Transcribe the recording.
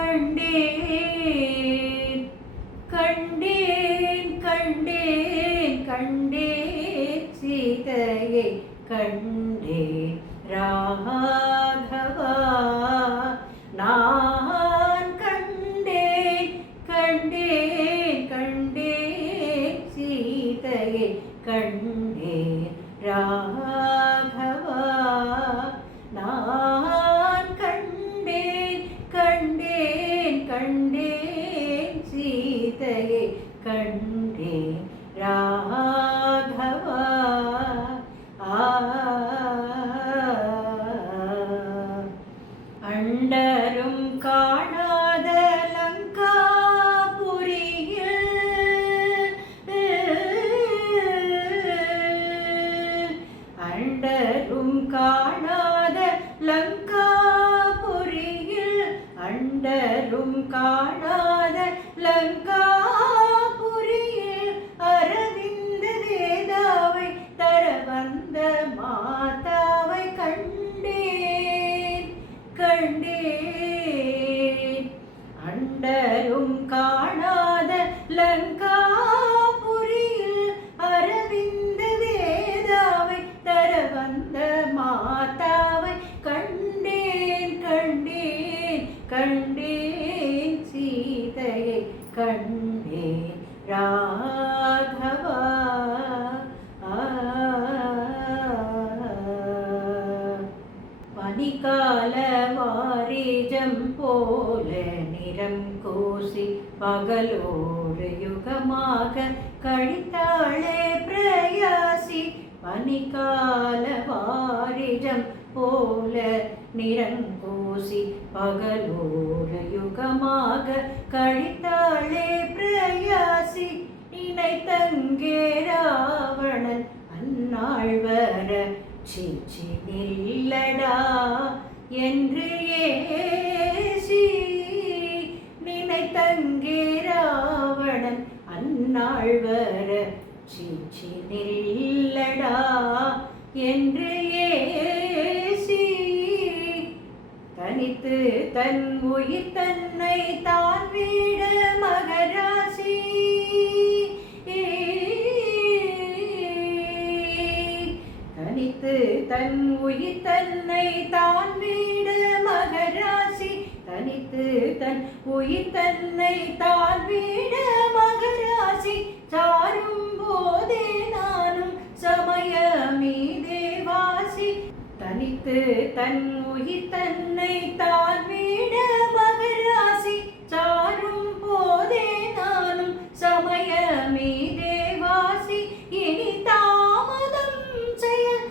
கண்டேன் கண்டேன் கண்டேன் கண்டேன் சீதையை கண்டேன் ராகவா நான் கண்டேன் கண்டேன் கண்டேன் சீதையை கண்டேன் ராகவா நான் கண்டேன் கண்டேன் கண்டேன் சீதையை கண்டேன் ராகவா அண்டரும் காணாத லங்காபுரியில் அண்டரும் காணாத லங்காபுரியில் அண்டரும் காணாத லங்காபுரியில் அரவிந்த வேதாவை தர வந்த மாதாவை கண்டேன் கண்டேன் அண்டரும் காணாத லங்காபுரியில் அரவிந்த வேதாவை தர வந்த மாதாவை கண்டேன் கண்டேன் கண்டேன் சீதையை கண்டேன் ராகவா பனிகால வாரிஜம் போல நிறம் கூசி பகலோடு யுகமாக கழித்தாளே பிரயாசி பனிகால வாரிஜம் போல நிறம் கூசி பகலோடு யுகமாக கழித்தாளே பிரயாசி நினைத்தங்கே ராவணன் அந்நாள் வர சீச்சி நில்லடா என்று ஏசி நினைத்தங்கே ராவணன் அந்நாள் வர சீச்சி நில்லடா என்று ஏசி தனித்து தன் உயிர் தன்னை தான் வீட மகராசி தனித்து தன் உயிர் தன்னை தான் வீட மகராசி தனித்து தன் உயிர் தன்னை தான் வீட மகராசி சாரும் போதே நானும் சமயமீதே வாசி தனித்து தன் உயிர் தன்னை தான் வீட மகராசி சாரும் போதே நானும் சமயமீதே வாசி இனி தாமதம் செயல்